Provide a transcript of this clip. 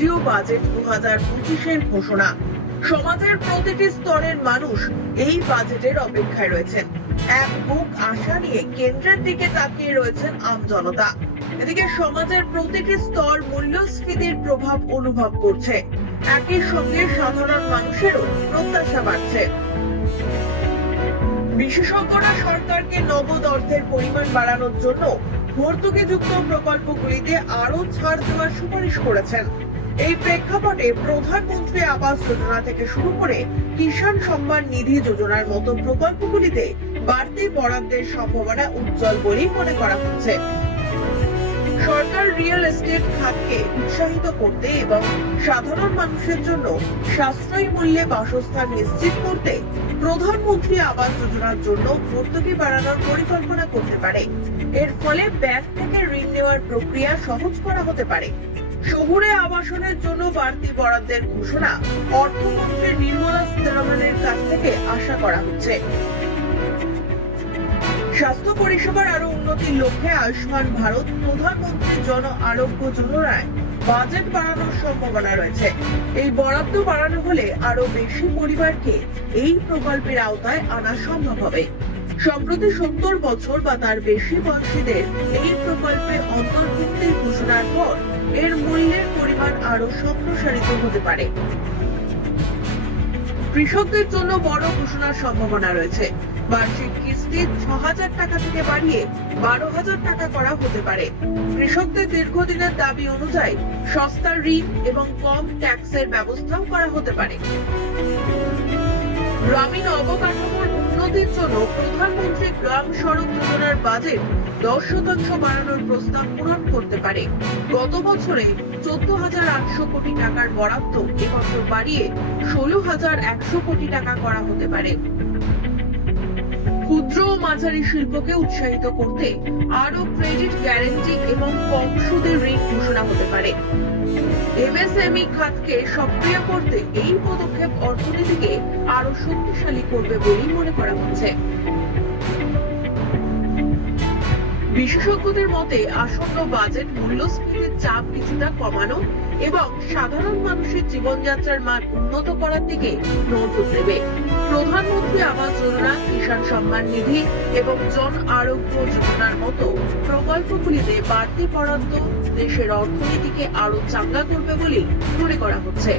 কেন্দ্রীয় বাজেট 2025-এর ঘোষণা। সমাজের প্রতিটি স্তরের মানুষ এই বাজেটের অপেক্ষায় রয়েছেন। এক বুক আশা নিয়ে কেন্দ্রের দিকে তাকিয়ে রয়েছেন আমজনতা। এদিকে সমাজের প্রতিটি স্তর মূল্যস্ফীতির প্রভাব অনুভব করছে। একই সঙ্গে সাধারণ মানুষেরও প্রত্যাশা বাড়ছে। বিশেষজ্ঞরা সরকারকে নগদ অর্থের পরিমাণ বাড়ানোর জন্য ভর্তুকিযুক্ত প্রকল্পগুলিতে আরো ছাড় দেওয়ার সুপারিশ করেছেন। এই প্রেক্ষাপটে প্রধানমন্ত্রী আবাস যোজনা থেকে শুরু করে কিষাণ সম্মান নিধি যোজনার মতো প্রকল্পগুলিতে বাড়তি বরাদ্দের সম্ভাবনা উজ্জ্বল বলেই মনে করা হচ্ছে। সরকার রিয়েল এস্টেট খাতকে উৎসাহিত করতে এবং সাধারণ মানুষের জন্য সাশ্রয়ী মূল্যে বাসস্থান নিশ্চিত করতে প্রধানমন্ত্রী আবাস যোজনার জন্য ভর্তুকি বাড়ানোর পরিকল্পনা করতে পারে। এর ফলে ব্যাংক থেকে ঋণ নেওয়ার প্রক্রিয়া সহজ করা হতে পারে। শহুরে আবাসনের জন্য বাড়তি বরাদ্দের ঘোষণা অর্থমন্ত্রী নির্মলা সীতারামনের কাছ থেকে আশা করা হচ্ছে। স্বাস্থ্য পরিষেবার আরো উন্নতির লক্ষ্যে আয়ুষ্মান ভারত প্রধানমন্ত্রী জন আরোগ্য যোজনায় বাজেট বাড়ানোর সম্ভাবনা রয়েছে। এই বরাদ্দ বাড়ানো হলে আরো বেশি পরিবারকে এই প্রকল্পের আওতায় আনা সম্ভব হবে। সম্প্রতি 70 বছর বা তার বেশি বয়সীদের এই প্রকল্পে অন্তর্ভুক্তির ঘোষণার পর এর মূল্যের পরিমাণ আরো সম্প্রসারিত হতে পারে। কৃষকদের জন্য বড় ঘোষণার সম্ভাবনা রয়েছে। বার্ষিক কিস্তি 6,000 টাকা থেকে বাড়িয়ে 12,000 টাকা করা হতে পারে। কৃষকদের দীর্ঘদিনের দাবি অনুযায়ী সস্তা ঋণ এবং কম ট্যাক্সের ব্যবস্থাও করা হতে পারে। গ্রামীণ অবকাঠামোর উন্নতির জন্য প্রধানমন্ত্রী গ্রাম সড়ক যোজনার বাজেট 10% বাড়ানোর প্রস্তাব পূরণ করতে পারে। গত বছরে 14,800 কোটি টাকার বরাদ্দ এবছর বাড়িয়ে 16,100 কোটি টাকা করা হতে পারে। ক্ষুদ্র ও মাঝারি শিল্পকে উৎসাহিত করতে আরো ক্রেডিট গ্যারান্টি এবং কম সুদের ঋণ ঘোষণা হতে পারে। এমএসএমই খাতকে সক্রিয় করতে এই পদক্ষেপ অর্থনীতিকে আরো শক্তিশালী করবে বলেই মনে করা হচ্ছে। বিশেষজ্ঞদের মতে আসন্ন বাজেট মূল্যস্ফীতির চাপ কিছুটা কমানো এবং সাধারণ মানুষের জীবনযাত্রার মান উন্নত করার দিকে নজর দেবে। প্রধানমন্ত্রী আবাস যোজনা, কিষাণ সম্মান নিধি এবং জন আরোগ্য যোজনার মতো প্রকল্পগুলিতে বাড়তি বরাদ্দ দেশের অর্থনীতিকে আরো চাঙ্গা করবে বলেই মনে করা হচ্ছে।